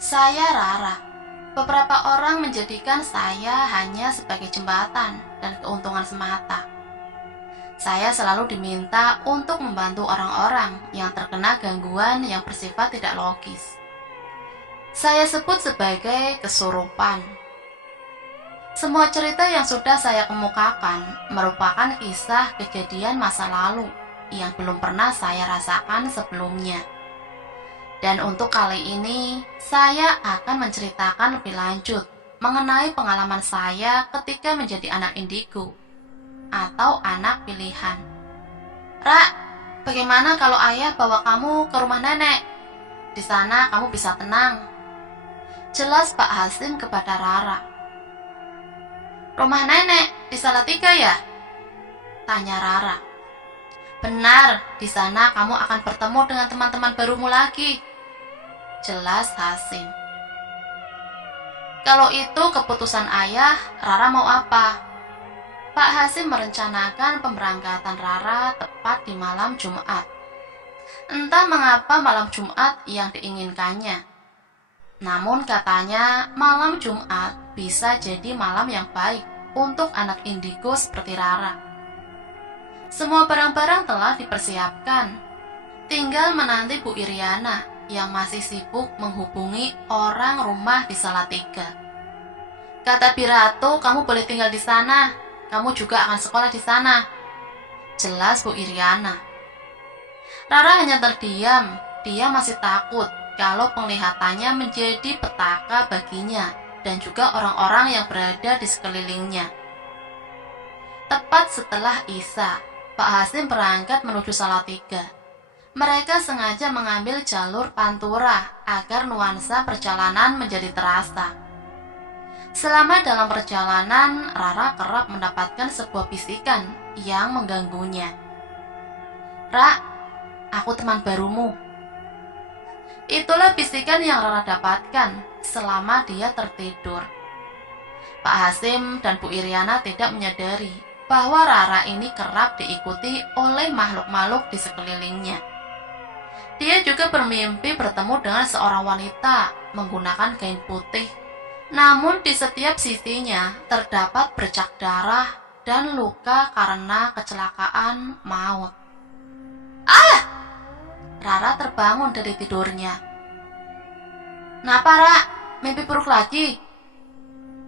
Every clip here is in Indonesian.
Saya Rara. Beberapa orang menjadikan saya hanya sebagai jembatan dan keuntungan semata. Saya selalu diminta untuk membantu orang-orang yang terkena gangguan yang bersifat tidak logis. Saya sebut sebagai kesurupan. Semua cerita yang sudah saya kemukakan merupakan kisah kejadian masa lalu yang belum pernah saya rasakan sebelumnya. Dan untuk kali ini, saya akan menceritakan lebih lanjut mengenai pengalaman saya ketika menjadi anak indigo atau anak pilihan. Ra, bagaimana kalau ayah bawa kamu ke rumah nenek? Di sana kamu bisa tenang. Jelas Pak Hasim kepada Rara. Rumah nenek di Salatiga ya? Tanya Rara. Benar, di sana kamu akan bertemu dengan teman-teman barumu lagi. Jelas Hasim. Kalau itu keputusan ayah, Rara mau apa? Pak Hasim merencanakan pemberangkatan Rara tepat di malam Jumat. Entah mengapa malam Jumat yang diinginkannya. Namun katanya malam Jumat bisa jadi malam yang baik untuk anak indigo seperti Rara. Semua barang-barang telah dipersiapkan. Tinggal menanti Bu Iriana yang masih sibuk menghubungi orang rumah di Salatiga. Kata Birato, kamu boleh tinggal di sana. Kamu juga akan sekolah di sana. Jelas Bu Iriana. Rara hanya terdiam. Dia masih takut kalau penglihatannya menjadi petaka baginya dan juga orang-orang yang berada di sekelilingnya. Tepat setelah Isya, Pak Hasim berangkat menuju Salatiga. Mereka sengaja mengambil jalur Pantura agar nuansa perjalanan menjadi terasa. Selama dalam perjalanan, Rara kerap mendapatkan sebuah bisikan yang mengganggunya. Ra, aku teman barumu. Itulah bisikan yang Rara dapatkan selama dia tertidur. Pak Hasim dan Bu Iriana tidak menyadari bahwa Rara ini kerap diikuti oleh makhluk-makhluk di sekelilingnya. Dia juga bermimpi bertemu dengan seorang wanita menggunakan kain putih. Namun di setiap sisinya terdapat bercak darah dan luka karena kecelakaan maut. Ah! Rara terbangun dari tidurnya. Kenapa, Ra? Mimpi buruk lagi?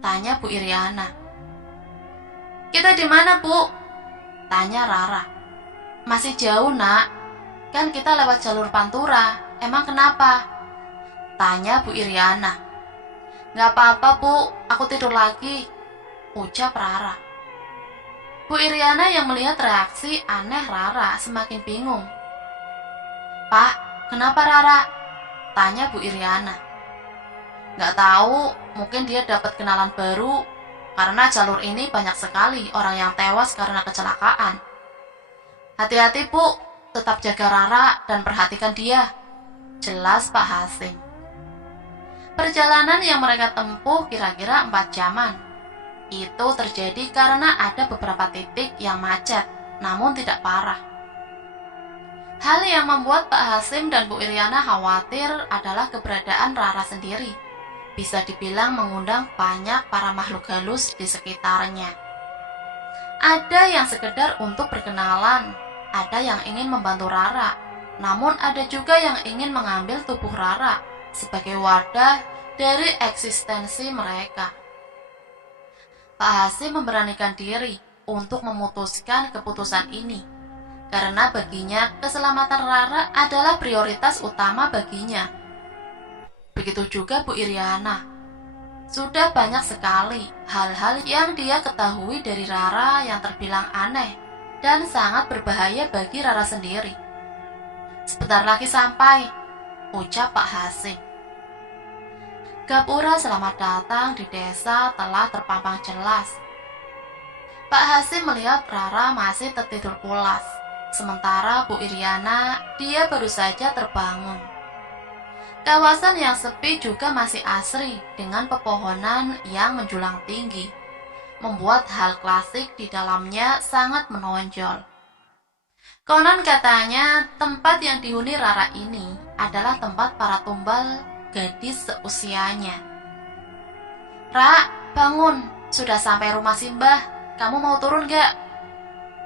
Tanya Bu Iriana. Kita di mana, Bu? Tanya Rara. Masih jauh, Nak. Kan kita lewat jalur Pantura, emang kenapa? Tanya Bu Iriana. Gak apa-apa Bu, aku tidur lagi, ucap Rara. Bu Iriana yang melihat reaksi aneh Rara semakin bingung. Pak, kenapa Rara? Tanya Bu Iriana. Gak tahu, mungkin dia dapat kenalan baru, karena jalur ini banyak sekali orang yang tewas karena kecelakaan. Hati-hati Bu, tetap jaga Rara dan perhatikan dia. Jelas Pak Hasim. Perjalanan yang mereka tempuh kira-kira 4 jaman. Itu terjadi karena ada beberapa titik yang macet, namun tidak parah. Hal yang membuat Pak Hasim dan Bu Iriana khawatir adalah keberadaan Rara sendiri. Bisa dibilang mengundang banyak para makhluk halus di sekitarnya. Ada yang sekedar untuk berkenalan, ada yang ingin membantu Rara, namun ada juga yang ingin mengambil tubuh Rara sebagai wadah dari eksistensi mereka. Pak Hasim memberanikan diri untuk memutuskan keputusan ini, karena baginya keselamatan Rara adalah prioritas utama baginya. Begitu juga Bu Iriana. Sudah banyak sekali hal-hal yang dia ketahui dari Rara yang terbilang aneh dan sangat berbahaya bagi Rara sendiri. Sebentar lagi sampai, ucap Pak Hasim. Gapura selamat datang di desa telah terpampang jelas. Pak Hasim melihat Rara masih tertidur pulas, sementara Bu Iriana dia baru saja terbangun. Kawasan yang sepi juga masih asri dengan pepohonan yang menjulang tinggi, membuat hal klasik di dalamnya sangat menonjol. Konon katanya tempat yang dihuni Rara ini adalah tempat para tumbal gadis seusianya. "Ra, bangun, sudah sampai rumah Simbah, kamu mau turun gak?"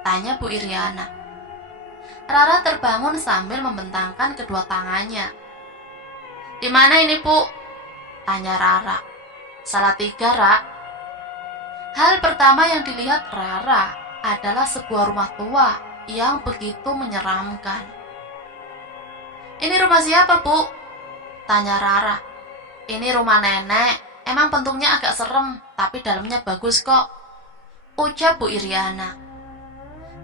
tanya Bu Iriana. Rara terbangun sambil membentangkan kedua tangannya. "Di mana ini, Bu?" tanya Rara. "Salah tiga, Ra." Hal pertama yang dilihat Rara adalah sebuah rumah tua yang begitu menyeramkan. "Ini rumah siapa, Bu?" tanya Rara. "Ini rumah nenek, emang bentuknya agak serem, tapi dalamnya bagus kok," ucap Bu Iriana.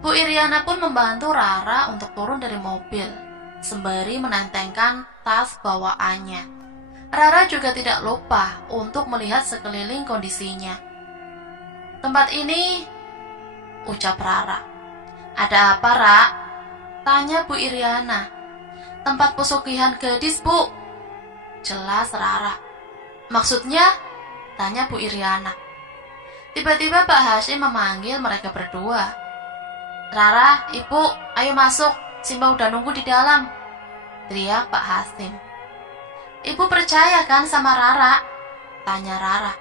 Bu Iriana pun membantu Rara untuk turun dari mobil, sembari menentengkan tas bawaannya. Rara juga tidak lupa untuk melihat sekeliling kondisinya. "Tempat ini," ucap Rara. "Ada apa, Ra?" tanya Bu Iriana. "Tempat pesugihan gadis, Bu," jelas Rara. "Maksudnya?" tanya Bu Iriana. Tiba-tiba Pak Hasyim memanggil mereka berdua. "Rara, Ibu, ayo masuk, Simbah udah nunggu di dalam," teriak Pak Hasyim. "Ibu percaya kan sama Rara?" tanya Rara.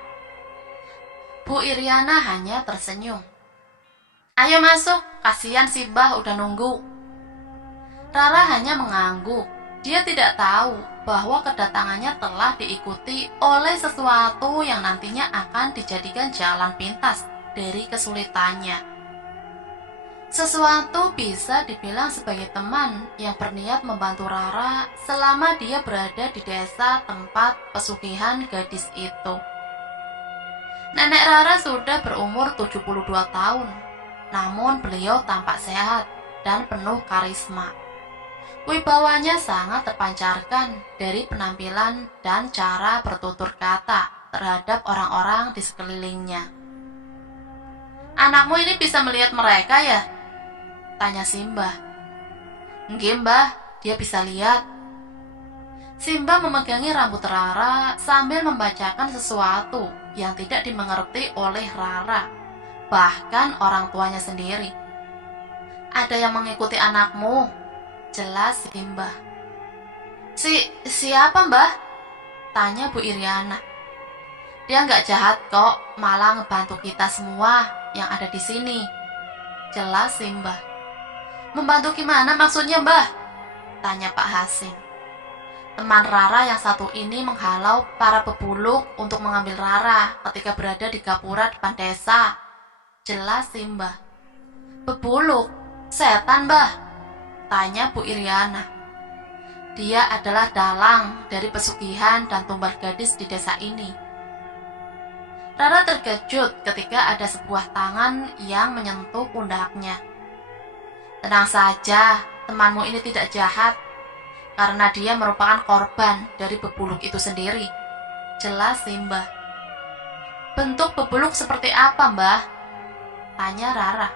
Bu Iriana hanya tersenyum. "Ayo masuk, kasihan Simbah udah nunggu." Rara hanya mengangguk. Dia tidak tahu bahwa kedatangannya telah diikuti oleh sesuatu yang nantinya akan dijadikan jalan pintas dari kesulitannya. Sesuatu bisa dibilang sebagai teman yang berniat membantu Rara selama dia berada di desa tempat pesugihan gadis itu. Nenek Rara sudah berumur 72 tahun, namun beliau tampak sehat dan penuh karisma. Wibawanya sangat terpancarkan dari penampilan dan cara bertutur kata terhadap orang-orang di sekelilingnya. "Anakmu ini bisa melihat mereka ya?" tanya Simbah. "Nggih, Mbah, dia bisa lihat." Simbah memegangi rambut Rara sambil membacakan sesuatu yang tidak dimengerti oleh Rara, bahkan orang tuanya sendiri. "Ada yang mengikuti anakmu," jelas Simbah. Siapa, Mbah?" tanya Bu Iriana. "Dia nggak jahat kok, malah ngebantu kita semua yang ada di sini," jelas Simbah. "Membantu gimana maksudnya, Mbah?" tanya Pak Hasyim. "Teman Rara yang satu ini menghalau para pebuluk untuk mengambil Rara ketika berada di gapura depan desa," jelas Simbah. "Pebuluk? Setan, Mbah?" tanya Bu Iriana. "Dia adalah dalang dari pesugihan dan tumbal gadis di desa ini." Rara terkejut ketika ada sebuah tangan yang menyentuh pundaknya. "Tenang saja, temanmu ini tidak jahat, karena dia merupakan korban dari pebuluk itu sendiri," jelas Simbah. "Bentuk pebuluk seperti apa, Mbah?" tanya Rara.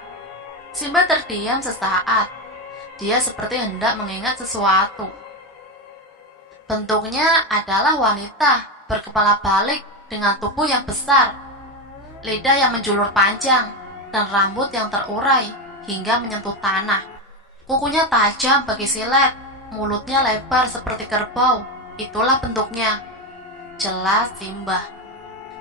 Simbah terdiam sesaat. Dia seperti hendak mengingat sesuatu. "Bentuknya adalah wanita berkepala balik dengan tubuh yang besar, lidah yang menjulur panjang, dan rambut yang terurai hingga menyentuh tanah. Kukunya tajam bagi silet, mulutnya lebar seperti kerbau. Itulah bentuknya," jelas Simbah.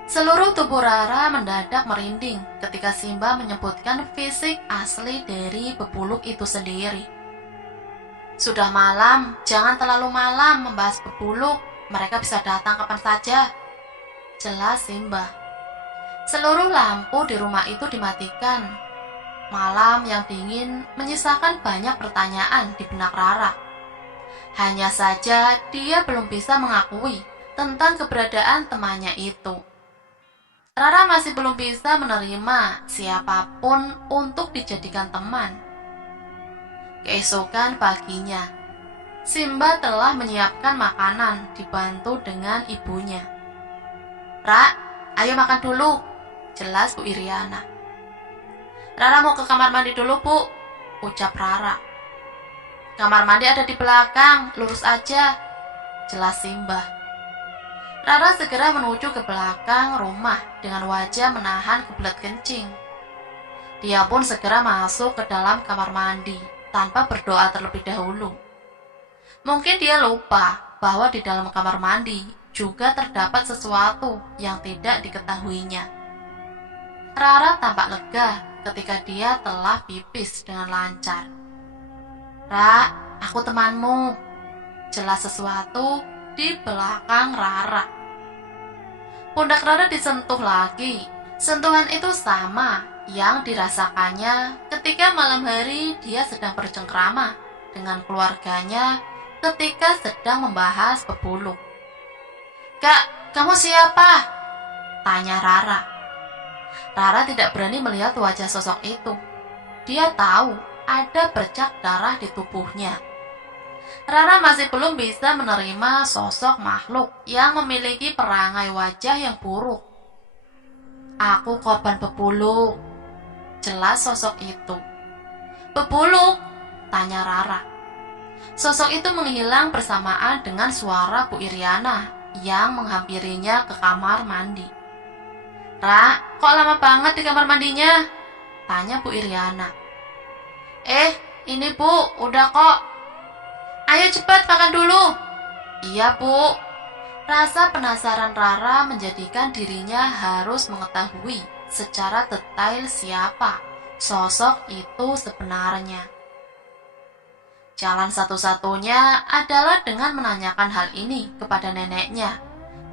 Seluruh tubuh Rara mendadak merinding ketika Simbah menyebutkan fisik asli dari pebuluk itu sendiri. "Sudah malam, jangan terlalu malam membahas pebuluk, mereka bisa datang kapan saja," jelas Simbah. Seluruh lampu di rumah itu dimatikan. Malam yang dingin menyisakan banyak pertanyaan di benak Rara. Hanya saja dia belum bisa mengakui tentang keberadaan temannya itu. Rara masih belum bisa menerima siapapun untuk dijadikan teman. Keesokan paginya, Simbah telah menyiapkan makanan dibantu dengan ibunya. "Ra, ayo makan dulu," jelas Bu Iriana. "Rara mau ke kamar mandi dulu, Bu," ucap Rara. "Kamar mandi ada di belakang, lurus aja," jelas Simbah. Rara segera menuju ke belakang rumah dengan wajah menahan kebelet kencing. Dia pun segera masuk ke dalam kamar mandi tanpa berdoa terlebih dahulu. Mungkin dia lupa bahwa di dalam kamar mandi juga terdapat sesuatu yang tidak diketahuinya. Rara tampak lega ketika dia telah pipis dengan lancar. "Ra, aku temanmu," jelas sesuatu di belakang Rara. Pundak Rara disentuh lagi. Sentuhan itu sama yang dirasakannya ketika malam hari dia sedang bercengkrama dengan keluarganya ketika sedang membahas pebulu. "Kak, kamu siapa?" tanya Rara. Rara tidak berani melihat wajah sosok itu. Dia tahu ada bercak darah di tubuhnya. Rara masih belum bisa menerima sosok makhluk yang memiliki perangai wajah yang buruk. "Aku korban pebulu," jelas sosok itu. "Pebulu?" tanya Rara. Sosok itu menghilang bersamaan dengan suara Bu Iriana yang menghampirinya ke kamar mandi. "Ra, kok lama banget di kamar mandinya?" tanya Bu Iriana. Ini Bu, udah kok." "Ayo cepat makan dulu." "Iya Bu." Rasa penasaran Rara menjadikan dirinya harus mengetahui secara detail siapa sosok itu sebenarnya. Jalan satu-satunya adalah dengan menanyakan hal ini kepada neneknya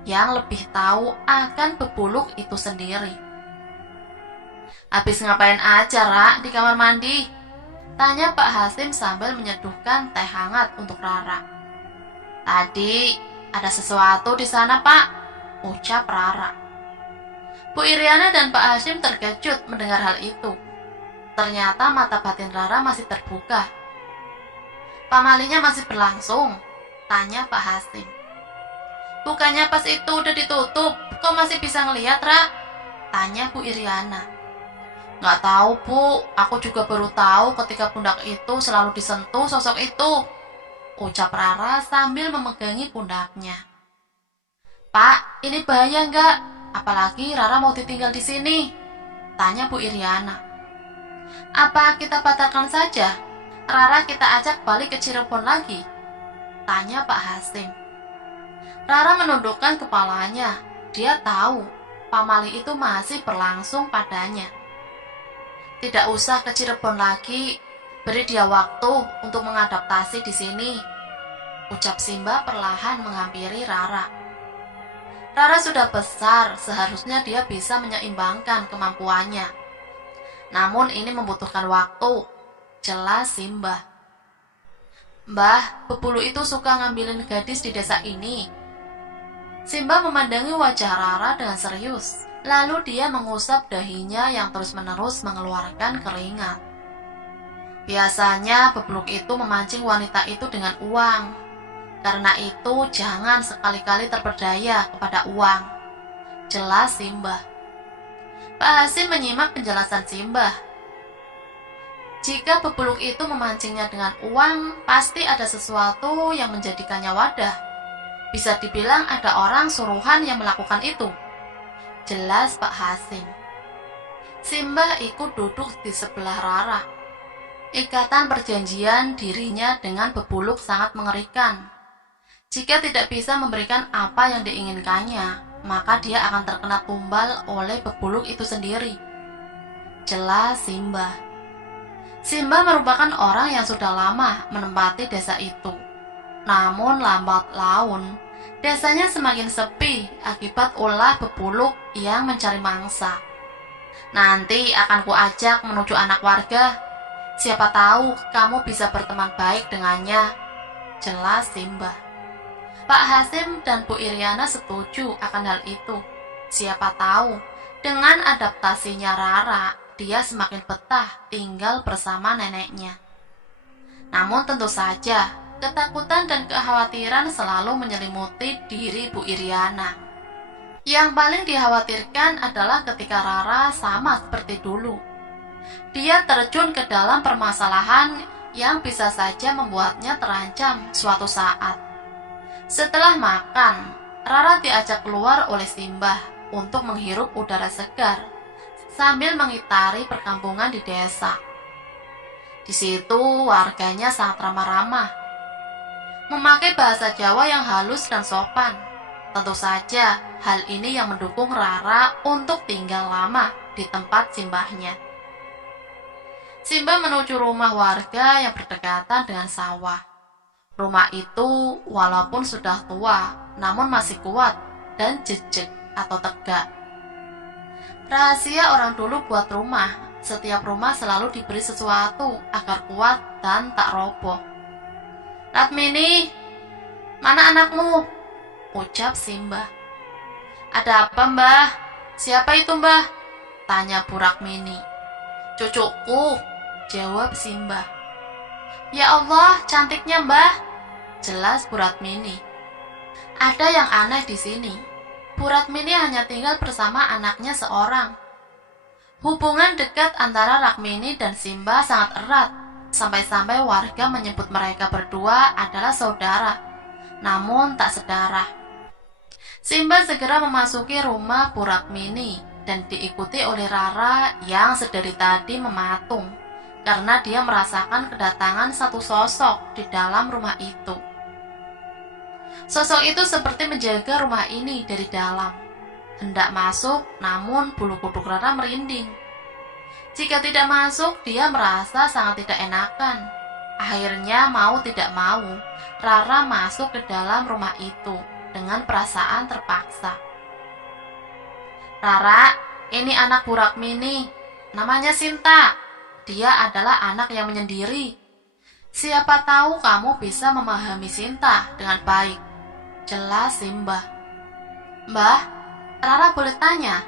yang lebih tahu akan bebuluk itu sendiri. "Habis ngapain aja, Ra, di kamar mandi?" tanya Pak Hasim sambil menyeduhkan teh hangat untuk Rara. "Tadi ada sesuatu di sana, Pak," ucap Rara. Bu Iriana dan Pak Hasim terkejut mendengar hal itu. Ternyata mata batin Rara masih terbuka. "Pamalinya masih berlangsung?" tanya Pak Hasim. "Bukannya pas itu udah ditutup, kok masih bisa ngelihat, Ra?" tanya Bu Iriana. "Nggak tahu, Bu, aku juga baru tahu ketika pundak itu selalu disentuh sosok itu," ucap Rara sambil memegangi pundaknya. "Pak, ini bahaya nggak? Apalagi Rara mau ditinggal di sini," tanya Bu Iriana. "Apa kita batalkan saja? Rara kita ajak balik ke Cirebon lagi?" tanya Pak Hasim. Rara menundukkan kepalanya. Dia tahu pamali itu masih berlangsung padanya. "Tidak usah ke Cirebon lagi. Beri dia waktu untuk mengadaptasi di sini," ucap Simba perlahan menghampiri Rara. Rara sudah besar, seharusnya dia bisa menyeimbangkan kemampuannya. Namun ini membutuhkan waktu, jelas Simba. "Mbah, bebulu itu suka ngambilin gadis di desa ini." Simba memandangi wajah Rara dengan serius. Lalu dia mengusap dahinya yang terus-menerus mengeluarkan keringat. "Biasanya bebuluk itu memancing wanita itu dengan uang. Karena itu jangan sekali-kali terperdaya kepada uang," jelas Simba. Pak Hasim menyimak penjelasan Simba. Jika bebuluk itu memancingnya dengan uang, pasti ada sesuatu yang menjadikannya wadah. Bisa dibilang ada orang suruhan yang melakukan itu, jelas Pak Hasim. Simba ikut duduk di sebelah Rara. Ikatan perjanjian dirinya dengan bebuluk sangat mengerikan. Jika tidak bisa memberikan apa yang diinginkannya, maka dia akan terkena tumbal oleh bebuluk itu sendiri, jelas Simba. Simba merupakan orang yang sudah lama menempati desa itu. Namun lambat laun, desanya semakin sepi akibat ulah bebuluk yang mencari mangsa. "Nanti akan kuajak menuju anak warga. Siapa tahu kamu bisa berteman baik dengannya," jelas Simba. Pak Hasim dan Bu Iriana setuju akan hal itu. Siapa tahu dengan adaptasinya Rara, dia semakin betah tinggal bersama neneknya. Namun tentu saja ketakutan dan kekhawatiran selalu menyelimuti diri Bu Iriana. Yang paling dikhawatirkan adalah ketika Rara sama seperti dulu. Dia terjun ke dalam permasalahan yang bisa saja membuatnya terancam suatu saat. Setelah makan, Rara diajak keluar oleh Simba untuk menghirup udara segar sambil mengitari perkampungan di desa. Di situ warganya sangat ramah-ramah. memakai bahasa Jawa yang halus dan sopan. Tentu saja hal ini yang mendukung Rara untuk tinggal lama di tempat simbahnya. Simba menuju rumah warga yang berdekatan dengan sawah. Rumah itu walaupun sudah tua, namun masih kuat dan jejek atau tegak. Rahasia orang dulu buat rumah, setiap rumah selalu diberi sesuatu agar kuat dan tak roboh. "Ratmini, mana anakmu?" ucap Simba. "Ada apa, Mbah? Siapa itu, Mbah?" tanya Bu Ratmini. "Cucuku," jawab Simba. "Ya Allah, cantiknya, Mbah," jelas Bu Ratmini. Ada yang aneh di sini. Bu Ratmini hanya tinggal bersama anaknya seorang. Hubungan dekat antara Ratmini dan Simba sangat erat, sampai-sampai warga menyebut mereka berdua adalah saudara, namun tak sedarah. Simba segera memasuki rumah Bu Ratmini dan diikuti oleh Rara yang sedari tadi mematung, karena dia merasakan kedatangan satu sosok di dalam rumah itu. Sosok itu seperti menjaga rumah ini dari dalam. Hendak masuk, namun bulu kuduk Rara merinding. Jika tidak masuk, dia merasa sangat tidak enakan. Akhirnya mau tidak mau, Rara masuk ke dalam rumah itu dengan perasaan terpaksa. "Rara, ini anak Bu Ratmini. Namanya Sinta. Dia adalah anak yang menyendiri. Siapa tahu kamu bisa memahami Sinta dengan baik," jelas Simba. "Mbah, Rara boleh tanya?"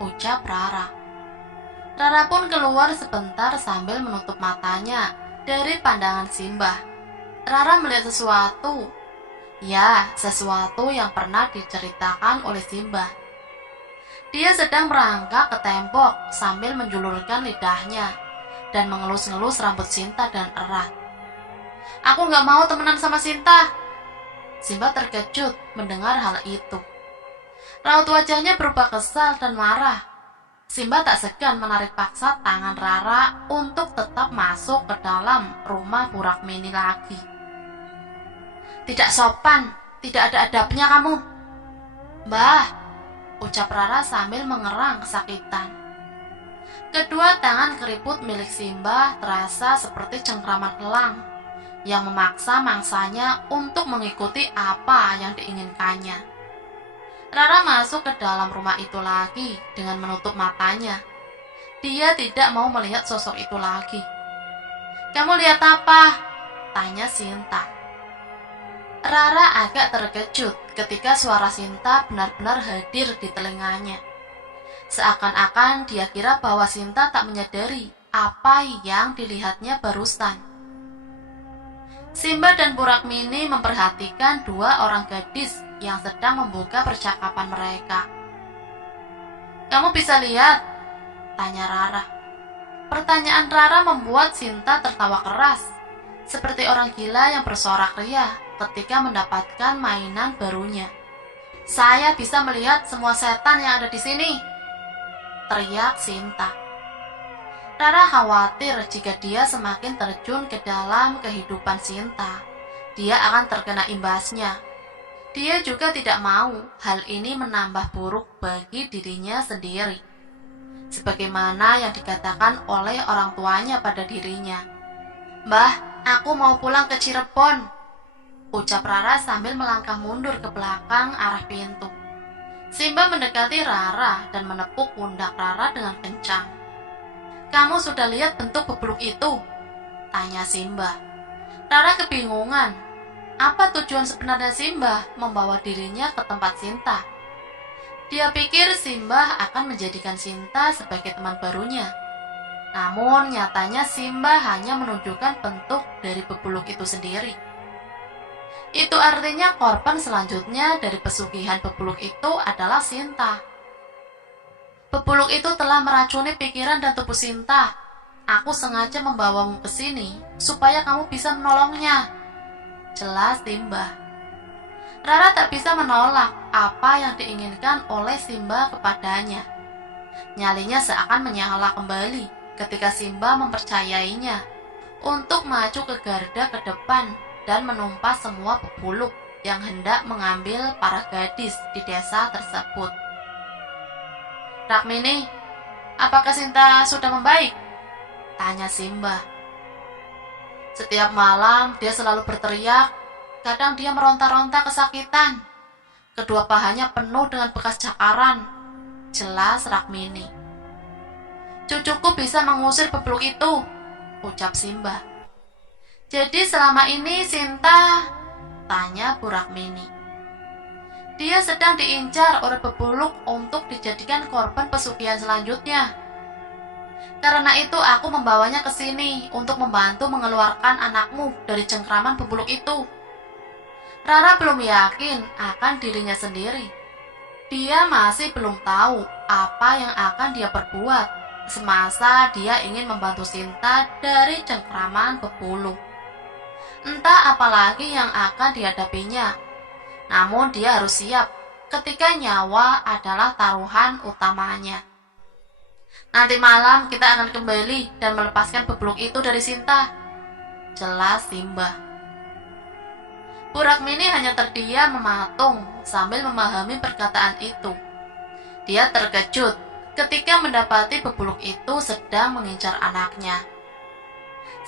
ucap Rara. Rara pun keluar sebentar sambil menutup matanya dari pandangan Simba. Rara melihat sesuatu. Ya, sesuatu yang pernah diceritakan oleh Simba. Dia sedang merangkak ke tembok sambil menjulurkan lidahnya dan mengelus-ngelus rambut Sinta dan erat. "Aku gak mau temenan sama Sinta." Simba terkejut mendengar hal itu. Raut wajahnya berubah kesal dan marah. Simba tak segan menarik paksa tangan Rara untuk tetap masuk ke dalam rumah Bu Ratmini lagi. "Tidak sopan, tidak ada adabnya kamu." "Mbah," ucap Rara sambil mengerang kesakitan. Kedua tangan keriput milik Simba terasa seperti cengkraman elang yang memaksa mangsanya untuk mengikuti apa yang diinginkannya. Rara masuk ke dalam rumah itu lagi dengan menutup matanya. Dia tidak mau melihat sosok itu lagi. "Kamu lihat apa?" tanya Sinta. Rara agak terkejut ketika suara Sinta benar-benar hadir di telinganya. Seakan-akan dia kira bahwa Sinta tak menyadari apa yang dilihatnya barusan. Simba dan Bu Ratmini memperhatikan dua orang gadis yang sedang membuka percakapan mereka. "Kamu bisa lihat?" tanya Rara. Pertanyaan Rara membuat Sinta tertawa keras, seperti orang gila yang bersorak riang ketika mendapatkan mainan barunya. "Saya bisa melihat semua setan yang ada di sini," teriak Sinta. Rara khawatir jika dia semakin terjun ke dalam kehidupan Sinta, dia akan terkena imbasnya. Dia juga tidak mau hal ini menambah buruk bagi dirinya sendiri, sebagaimana yang dikatakan oleh orang tuanya pada dirinya. "Mbah, aku mau pulang ke Cirebon," ucap Rara sambil melangkah mundur ke belakang arah pintu. Simba mendekati Rara dan menepuk pundak Rara dengan kencang. "Kamu sudah lihat bentuk bebeluk itu?" tanya Simba. Rara kebingungan. Apa tujuan sebenarnya Simba membawa dirinya ke tempat Sinta? Dia pikir Simba akan menjadikan Sinta sebagai teman barunya. Namun nyatanya Simba hanya menunjukkan bentuk dari bebeluk itu sendiri. Itu artinya korban selanjutnya dari pesugihan bebeluk itu adalah Sinta. "Bebeluk itu telah meracuni pikiran dan tubuh Sinta. Aku sengaja membawamu ke sini supaya kamu bisa menolongnya," jelas Simba. Rara tak bisa menolak apa yang diinginkan oleh Simba kepadanya. Nyalinya seakan menyala kembali ketika Simba mempercayainya untuk maju ke garda ke depan dan menumpas semua pebuluk yang hendak mengambil para gadis di desa tersebut. "Rukmini, apakah Sinta sudah membaik?" tanya Simbah. "Setiap malam dia selalu berteriak, kadang dia meronta-ronta kesakitan. Kedua pahanya penuh dengan bekas cakaran," jelas Rukmini. "Cucuku bisa mengusir pebuluk itu," ucap Simbah. "Jadi selama ini Sinta?" tanya Bu Rukmini. "Dia sedang diincar oleh pebuluk untuk dijadikan korban pesugihan selanjutnya. Karena itu aku membawanya ke sini untuk membantu mengeluarkan anakmu dari cengkraman pebuluk itu." Rara belum yakin akan dirinya sendiri. Dia masih belum tahu apa yang akan dia perbuat semasa dia ingin membantu Sinta dari cengkraman pebuluk. Entah apa lagi yang akan dihadapinya. Namun dia harus siap ketika nyawa adalah taruhan utamanya. "Nanti malam kita akan kembali dan melepaskan pebuluk itu dari Sinta," jelas Simbah. Bu Rukmini hanya terdiam mematung sambil memahami perkataan itu. Dia terkejut ketika mendapati pebuluk itu sedang mengincar anaknya.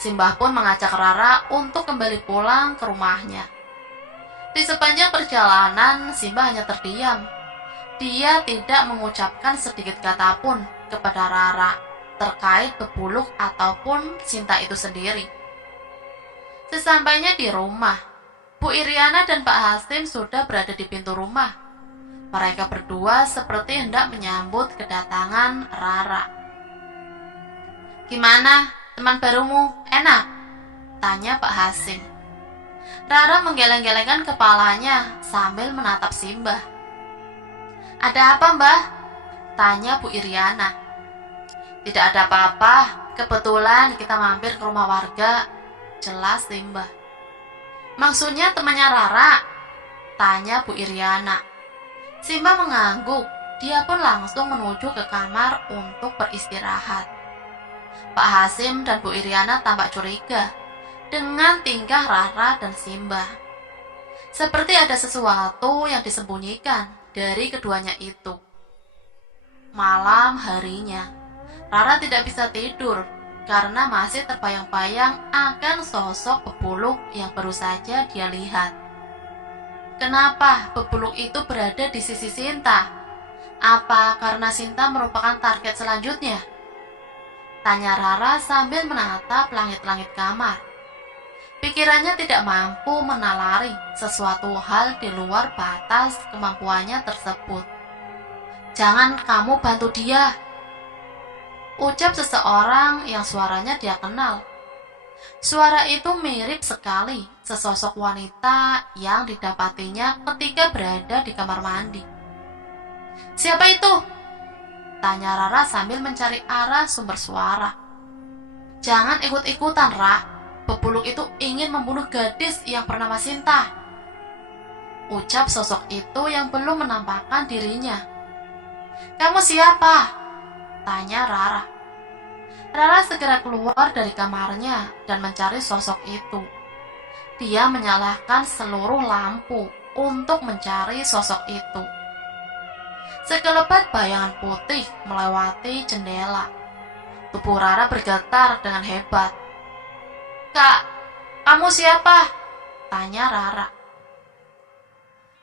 Simbah pun mengajak Rara untuk kembali pulang ke rumahnya. Di sepanjang perjalanan, Simbah hanya terdiam. Dia tidak mengucapkan sedikit kata pun kepada Rara terkait pebuluk ataupun Sinta itu sendiri. Sesampainya di rumah, Bu Iriana dan Pak Hasim sudah berada di pintu rumah. Mereka berdua seperti hendak menyambut kedatangan Rara. "Gimana, teman barumu? Enak?" tanya Pak Hasim. Rara menggeleng-gelengkan kepalanya sambil menatap Simbah. "Ada apa, Mbah?" tanya Bu Iriana. "Tidak ada apa-apa, kebetulan kita mampir ke rumah warga," jelas Simbah. "Maksudnya temannya Rara?" tanya Bu Iriana. Simbah mengangguk. Dia pun langsung menuju ke kamar untuk beristirahat. Pak Hasim dan Bu Iriana tampak curiga dengan tingkah Rara dan Simbah. Seperti ada sesuatu yang disembunyikan dari keduanya itu. Malam harinya, Rara tidak bisa tidur karena masih terbayang-bayang akan sosok pebuluk yang baru saja dia lihat. Kenapa pebuluk itu berada di sisi Sinta? Apa karena Sinta merupakan target selanjutnya? Tanya Rara sambil menatap langit-langit kamar. Pikirannya tidak mampu menalari sesuatu hal di luar batas kemampuannya tersebut. "Jangan kamu bantu dia," ucap seseorang yang suaranya dia kenal. Suara itu mirip sekali sesosok wanita yang didapatinya ketika berada di kamar mandi. "Siapa itu?" tanya Rara sambil mencari arah sumber suara. "Jangan ikut-ikutan, Ra. Pebuluk itu ingin membunuh gadis yang bernama Sinta," ucap sosok itu yang belum menampakkan dirinya. "Kamu siapa?" tanya Rara. Rara segera keluar dari kamarnya dan mencari sosok itu. Dia menyalakan seluruh lampu untuk mencari sosok itu. Sekelebat bayangan putih melewati jendela. Tubuh Rara bergetar dengan hebat. "Kak, kamu siapa?" tanya Rara.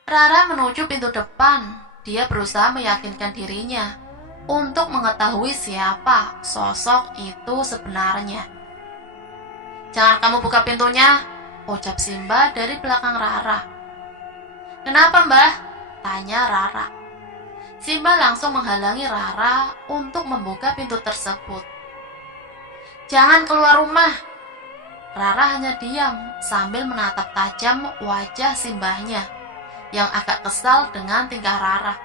Rara menuju pintu depan. Dia berusaha meyakinkan dirinya untuk mengetahui siapa sosok itu sebenarnya. "Jangan kamu buka pintunya," ucap Simbah dari belakang Rara. "Kenapa, Mbah?" tanya Rara. Simbah langsung menghalangi Rara untuk membuka pintu tersebut. "Jangan keluar rumah." Rara hanya diam sambil menatap tajam wajah Simbahnya yang agak kesal dengan tingkah Rara.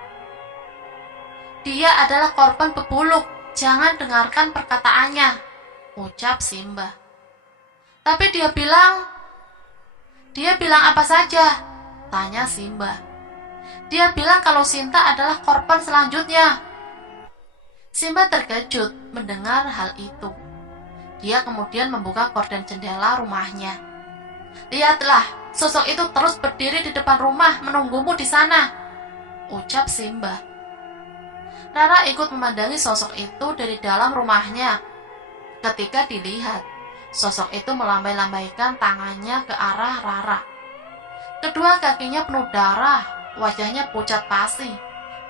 "Dia adalah korban pebuluk, jangan dengarkan perkataannya," ucap Simbah. "Tapi dia bilang apa saja?" tanya Simbah. "Dia bilang kalau Sinta adalah korban selanjutnya." Simbah terkejut mendengar hal itu. Dia kemudian membuka gorden jendela rumahnya. Lihatlah, sosok itu terus berdiri di depan rumah menunggumu di sana, ucap Simbah. Rara ikut memandangi sosok itu dari dalam rumahnya. Ketika dilihat, sosok itu melambai-lambaikan tangannya ke arah Rara. Kedua kakinya penuh darah, wajahnya pucat pasi,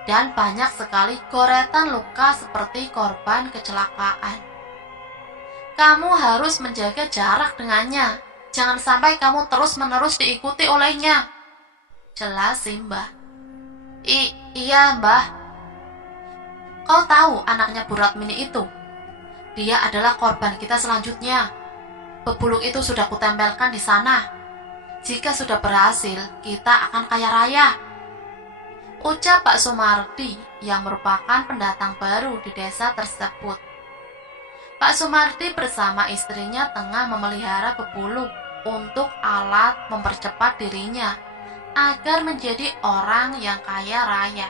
dan banyak sekali goretan luka seperti korban kecelakaan. Kamu harus menjaga jarak dengannya. Jangan sampai kamu terus-menerus diikuti olehnya, jelas Simbah. Iya, Mbah. Kau tahu anaknya Bu Ratmini itu? Dia adalah korban kita selanjutnya. Pebuluk itu sudah kutempelkan di sana. Jika sudah berhasil, kita akan kaya raya, ucap Pak Sumardi yang merupakan pendatang baru di desa tersebut. Pak Sumardi bersama istrinya tengah memelihara pebuluk untuk alat mempercepat dirinya agar menjadi orang yang kaya raya.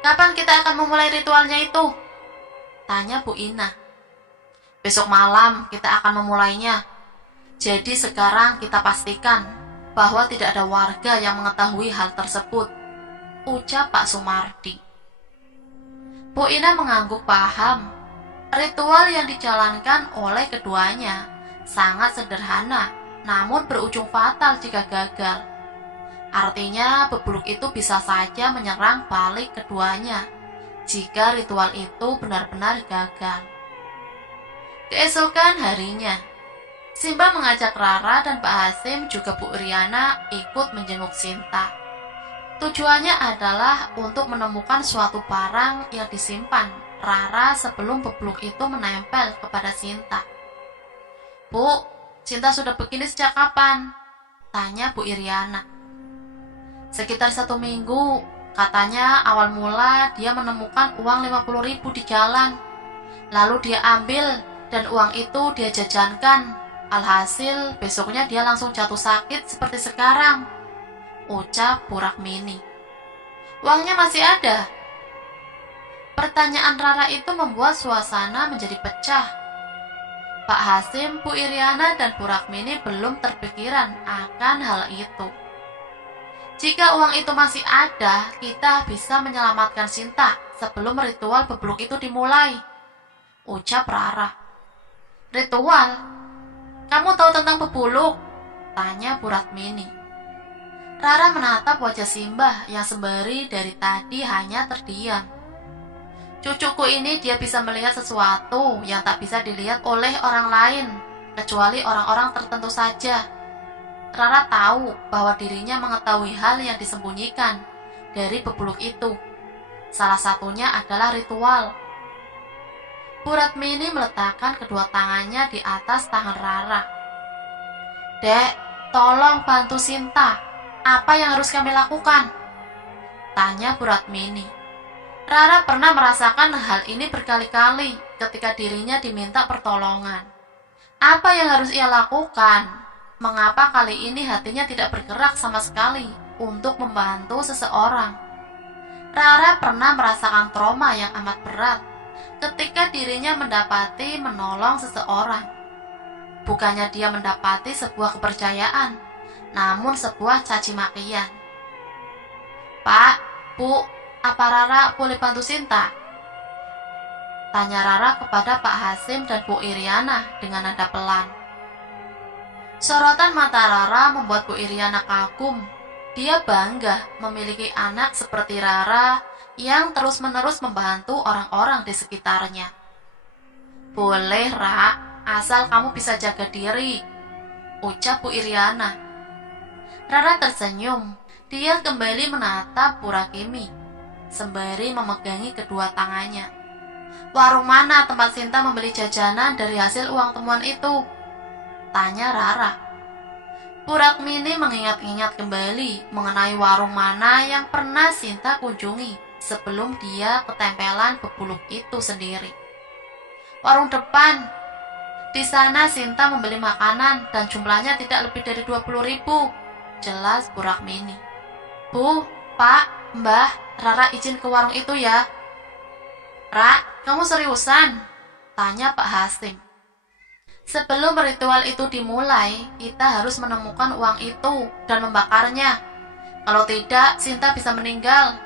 Kapan kita akan memulai ritualnya itu? Tanya Bu Ina. Besok malam kita akan memulainya. Jadi sekarang kita pastikan bahwa tidak ada warga yang mengetahui hal tersebut, ucap Pak Sumardi. Bu Ina mengangguk paham. Ritual yang dijalankan oleh keduanya sangat sederhana, namun berujung fatal jika gagal. Artinya pebuluk itu bisa saja menyerang balik keduanya jika ritual itu benar-benar gagal. Keesokan harinya, Simbah mengajak Rara dan Pak Hasim juga Bu Iriana ikut menjenguk Sinta. Tujuannya adalah untuk menemukan suatu barang yang disimpan Rara sebelum pebuluk itu menempel kepada Sinta. Bu, Sinta sudah begini sejak kapan? Tanya Bu Iriana. Sekitar 1 minggu, katanya awal mula dia menemukan uang 50.000 di jalan. Lalu dia ambil dan uang itu dia jajankan. Alhasil besoknya dia langsung jatuh sakit seperti sekarang, ucap Bu Ratmini. Uangnya masih ada? Pertanyaan Rara itu membuat suasana menjadi pecah. Pak Hasim, Bu Iriana, dan Bu Ratmini belum terpikiran akan hal itu. Jika uang itu masih ada, kita bisa menyelamatkan Sinta sebelum ritual pebuluk itu dimulai, ucap Rara. Ritual? Kamu tahu tentang pebuluk? Tanya Bu Ratmini. Rara menatap wajah Simbah yang sembari dari tadi hanya terdiam. Cucuku ini dia bisa melihat sesuatu yang tak bisa dilihat oleh orang lain, kecuali orang-orang tertentu saja. Rara tahu bahwa dirinya mengetahui hal yang disembunyikan dari pebuluk itu. Salah satunya adalah ritual. Bu Ratmini meletakkan kedua tangannya di atas tangan Rara. Dek, tolong bantu Sinta. Apa yang harus kami lakukan? Tanya Bu Ratmini. Rara pernah merasakan hal ini berkali-kali ketika dirinya diminta pertolongan. Apa yang harus ia lakukan? Mengapa kali ini hatinya tidak bergerak sama sekali untuk membantu seseorang? Rara pernah merasakan trauma yang amat berat ketika dirinya mendapati menolong seseorang. Bukannya dia mendapati sebuah kepercayaan, namun sebuah caci makian. Pak, Bu, apa Rara boleh bantu Sinta? Tanya Rara kepada Pak Hasim dan Bu Iriana dengan nada pelan. Sorotan mata Rara membuat Bu Iriana kagum. Dia bangga memiliki anak seperti Rara yang terus-menerus membantu orang-orang di sekitarnya. Boleh, Ra, asal kamu bisa jaga diri, ucap Bu Iriana. Rara tersenyum. Dia kembali menatap Bu Ratmini sembari memegangi kedua tangannya. Warung mana tempat Sinta membeli jajanan dari hasil uang temuan itu? Tanya Rara. Bu Ratmini mengingat-ingat kembali mengenai warung mana yang pernah Sinta kunjungi sebelum dia ketempelan pebuluk itu sendiri. Warung depan. Di sana Sinta membeli makanan dan jumlahnya tidak lebih dari 20.000, jelas Bu Ratmini. Bu, Pak, Mbah, Rara izin ke warung itu ya. Ra, kamu seriusan? Tanya Pak Hasim. Sebelum ritual itu dimulai, kita harus menemukan uang itu dan membakarnya. Kalau tidak, Sinta bisa meninggal.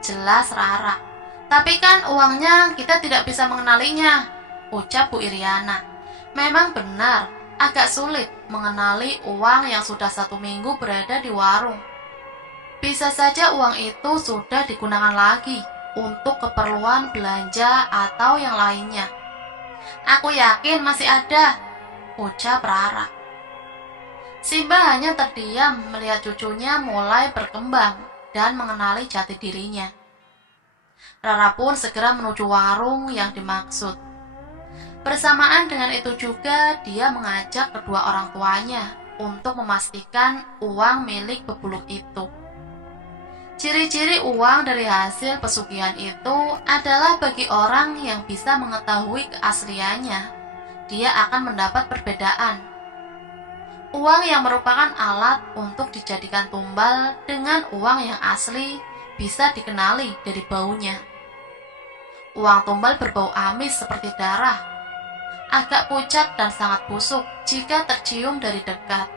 Jelas Rara. Tapi kan uangnya kita tidak bisa mengenalinya, ucap Bu Iriana. Memang benar, agak sulit mengenali uang yang sudah 1 minggu berada di warung. Bisa saja uang itu sudah digunakan lagi untuk keperluan belanja atau yang lainnya. Aku yakin masih ada, ucap Rara. Simba hanya terdiam melihat cucunya mulai berkembang dan mengenali jati dirinya. Rara pun segera menuju warung yang dimaksud. Bersamaan dengan itu juga dia mengajak kedua orang tuanya untuk memastikan uang milik pebuluk itu. Ciri-ciri uang dari hasil pesugihan itu adalah bagi orang yang bisa mengetahui keasliannya, dia akan mendapat perbedaan. Uang yang merupakan alat untuk dijadikan tumbal dengan uang yang asli bisa dikenali dari baunya. Uang tumbal berbau amis seperti darah, agak pucat dan sangat busuk jika tercium dari dekat.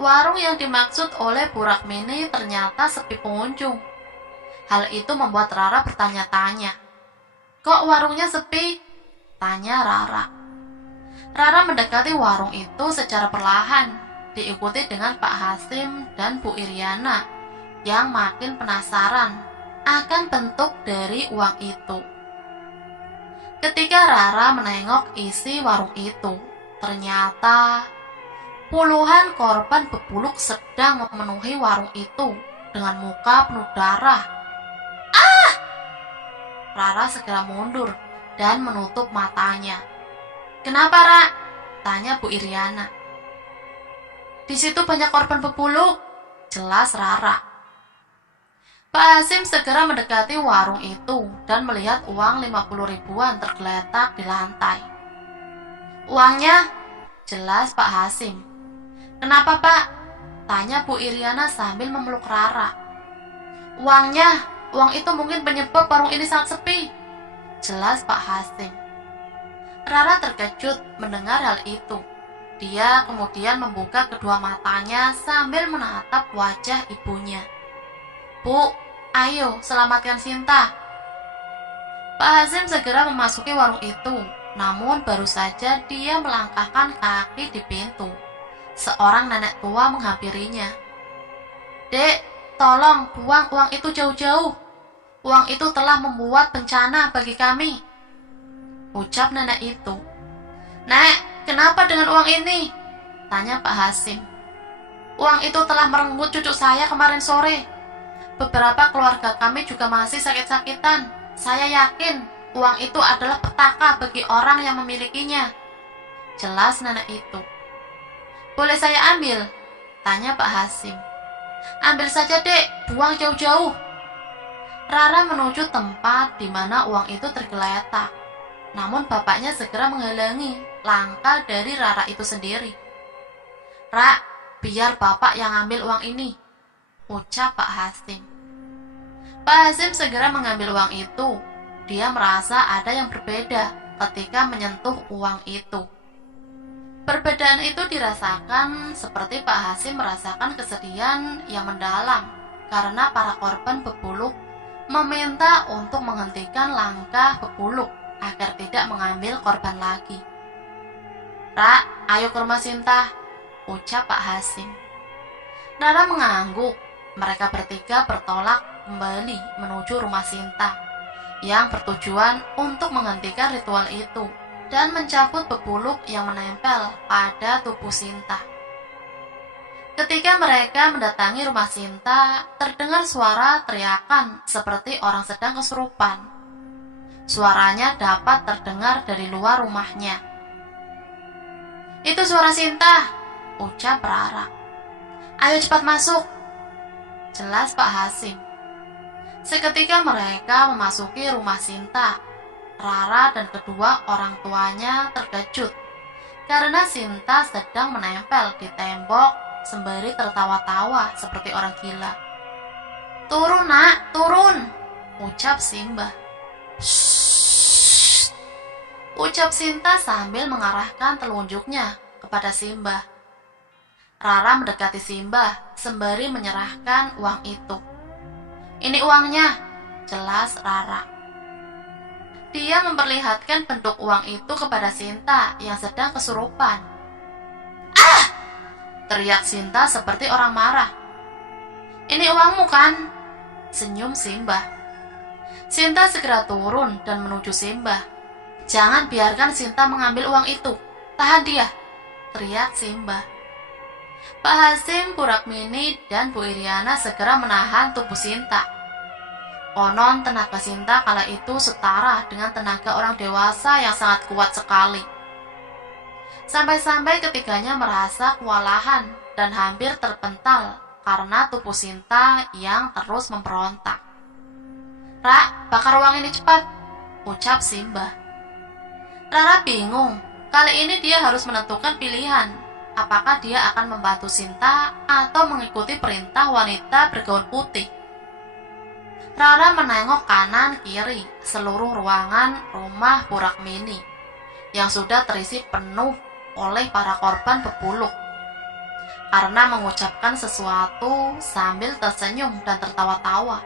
Warung yang dimaksud oleh Bu Rakmini ternyata sepi pengunjung. Hal itu membuat Rara bertanya-tanya. Kok warungnya sepi? Tanya Rara. Rara mendekati warung itu secara perlahan, diikuti dengan Pak Hasim dan Bu Iriana yang makin penasaran akan bentuk dari uang itu. Ketika Rara menengok isi warung itu, ternyata puluhan korban bebuluk sedang memenuhi warung itu dengan muka penuh darah. Rara segera mundur dan menutup matanya. Kenapa, Ra? Tanya Bu Iriana. Di situ banyak korban bebuluk, jelas Rara. Pak Hasim segera mendekati warung itu dan melihat uang 50 ribuan tergeletak di lantai. Uangnya, jelas Pak Hasim. Kenapa, Pak? Tanya Bu Iriana sambil memeluk Rara. Uang itu mungkin penyebab warung ini sangat sepi, jelas Pak Hasim. Rara terkejut mendengar hal itu. Dia kemudian membuka kedua matanya sambil menatap wajah ibunya. Bu, ayo selamatkan Sinta. Pak Hasim segera memasuki warung itu, namun baru saja dia melangkahkan kaki di pintu. Seorang nenek tua menghampirinya. Dek, tolong buang uang itu jauh-jauh. Uang itu telah membuat bencana bagi kami, ucap nenek itu. Nek, kenapa dengan uang ini? Tanya Pak Hasim. Uang itu telah merenggut cucu saya kemarin sore. Beberapa keluarga kami juga masih sakit-sakitan. Saya yakin uang itu adalah petaka bagi orang yang memilikinya, jelas nenek itu. Boleh saya ambil? Tanya Pak Hasim. Ambil saja, Dek, buang jauh-jauh. Rara menuju tempat di mana uang itu tergeletak. Namun bapaknya segera menghalangi langkah dari Rara itu sendiri. Ra, biar bapak yang ambil uang ini, ucap Pak Hasim. Pak Hasim segera mengambil uang itu. Dia merasa ada yang berbeda ketika menyentuh uang itu. Perbedaan itu dirasakan seperti Pak Hasim merasakan kesedihan yang mendalam karena para korban bebuluk meminta untuk menghentikan langkah bebuluk agar tidak mengambil korban lagi. Ra, ayo ke rumah Sinta, ucap Pak Hasim. Rara mengangguk. Mereka bertiga bertolak kembali menuju rumah Sinta yang bertujuan untuk menghentikan ritual itu dan mencabut bebuluk yang menempel pada tubuh Sinta. Ketika mereka mendatangi rumah Sinta, terdengar suara teriakan seperti orang sedang kesurupan. Suaranya dapat terdengar dari luar rumahnya. Itu suara Sinta, ucap Rara. Ayo cepat masuk, jelas Pak Hasim. Seketika mereka memasuki rumah Sinta. Rara dan kedua orang tuanya terkejut karena Sinta sedang menempel di tembok sembari tertawa-tawa seperti orang gila. Turun, Nak, turun, ucap Simba. Shh. ucap Sinta sambil mengarahkan telunjuknya kepada Simbah. Rara mendekati Simbah sembari menyerahkan uang itu. "Ini uangnya," jelas Rara. Dia memperlihatkan bentuk uang itu kepada Sinta yang sedang kesurupan. "Ah!" teriak Sinta seperti orang marah. "Ini uangmu kan?" senyum Simbah. Sinta segera turun dan menuju Simbah. "Jangan biarkan Sinta mengambil uang itu. Tahan dia," teriak Simbah. Pak Hasim, Bu Rakmini, dan Bu Iriana segera menahan tubuh Sinta. Konon tenaga Sinta kala itu setara dengan tenaga orang dewasa yang sangat kuat sekali. Sampai-sampai ketiganya merasa kewalahan dan hampir terpental karena tubuh Sinta yang terus memberontak. "Ra, bakar uang ini cepat," ucap Simbah. Rara bingung. Kali ini dia harus menentukan pilihan. Apakah dia akan membantu Sinta atau mengikuti perintah wanita bergaun putih? Rara menengok kanan kiri seluruh ruangan rumah Bu Rakmini yang sudah terisi penuh oleh para korban pebuluk. Karena mengucapkan sesuatu sambil tersenyum dan tertawa-tawa.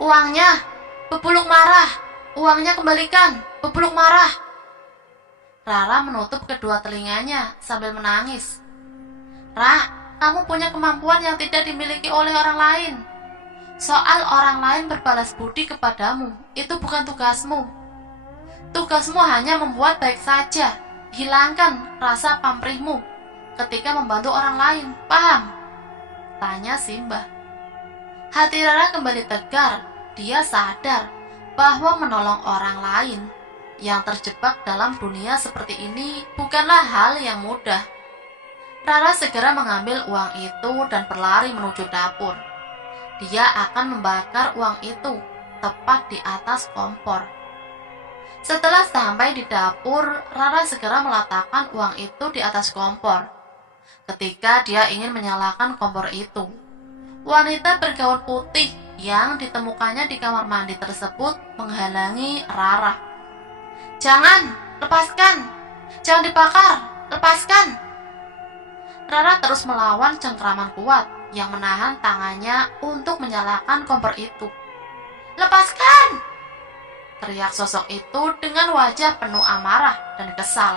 "Uangnya, pebuluk marah! Uangnya kembalikan, pebuluk marah!" Rara menutup kedua telinganya sambil menangis. "Ra, kamu punya kemampuan yang tidak dimiliki oleh orang lain. Soal orang lain berbalas budi kepadamu, itu bukan tugasmu. Tugasmu hanya membuat baik saja. Hilangkan rasa pamrihmu ketika membantu orang lain, paham?" tanya Simbah. Hati Rara kembali tegar. Dia sadar bahwa menolong orang lain yang terjebak dalam dunia seperti ini bukanlah hal yang mudah. Rara segera mengambil uang itu dan berlari menuju dapur. Dia akan membakar uang itu tepat di atas kompor. Setelah sampai di dapur, Rara segera meletakkan uang itu di atas kompor. Ketika dia ingin menyalakan kompor itu, wanita bergaun putih yang ditemukannya di kamar mandi tersebut menghalangi Rara. "Jangan, lepaskan! Jangan dibakar, lepaskan!" Rara terus melawan cengkraman kuat yang menahan tangannya untuk menyalakan kompor itu. "Lepaskan!" teriak sosok itu dengan wajah penuh amarah dan kesal.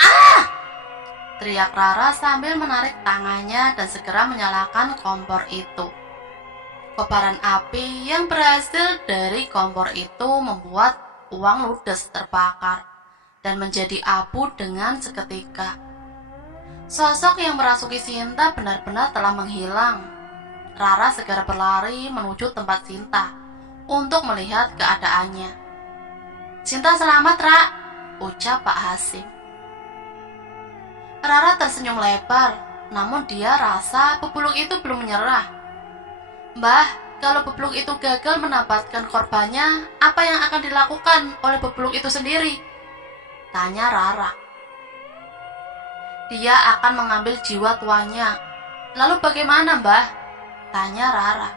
"Ah!" teriak Rara sambil menarik tangannya dan segera menyalakan kompor itu. Kobaran api yang berhasil dari kompor itu membuat uang ludes terbakar dan menjadi abu dengan seketika. Sosok yang merasuki Sinta benar-benar telah menghilang. Rara segera berlari menuju tempat Sinta untuk melihat keadaannya. "Sinta selamat, Ra," ucap Pak Hasim. Rara tersenyum lebar, namun dia rasa pebuluk itu belum menyerah. "Mbah, kalau pebuluk itu gagal mendapatkan korbannya, apa yang akan dilakukan oleh pebuluk itu sendiri?" tanya Rara. "Dia akan mengambil jiwa tuanya." "Lalu bagaimana, Mbah?" tanya Rara.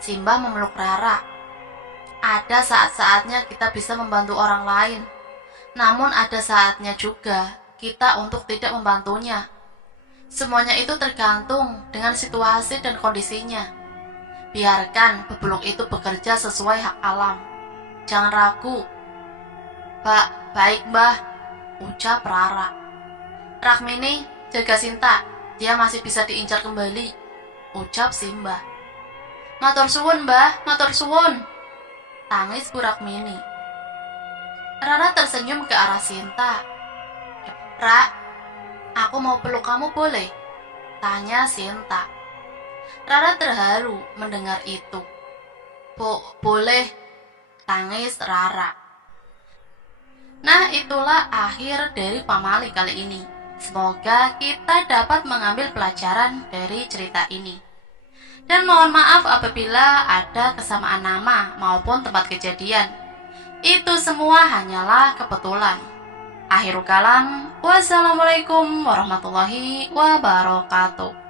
Simbah memeluk Rara. "Ada saat-saatnya kita bisa membantu orang lain, namun ada saatnya juga kita untuk tidak membantunya. Semuanya itu tergantung dengan situasi dan kondisinya. Biarkan pebuluk itu bekerja sesuai hak alam. Jangan ragu." Baik, Mbah," ucap Rara. "Rakmini, jaga Sinta. Dia masih bisa diincar kembali," ucap Simbah. "Matur suwun, Mbah, matur suwun," tangis Bu Rakmini. Rara tersenyum ke arah Sinta. "Ra, aku mau peluk kamu boleh?" tanya Sinta. Rara terharu mendengar itu. Boleh," tangis Rara. Nah, itulah akhir dari pamali kali ini. Semoga kita dapat mengambil pelajaran dari cerita ini. Dan mohon maaf apabila ada kesamaan nama maupun tempat kejadian. Itu semua hanyalah kebetulan. Akhirul kalam, wassalamualaikum warahmatullahi wabarakatuh.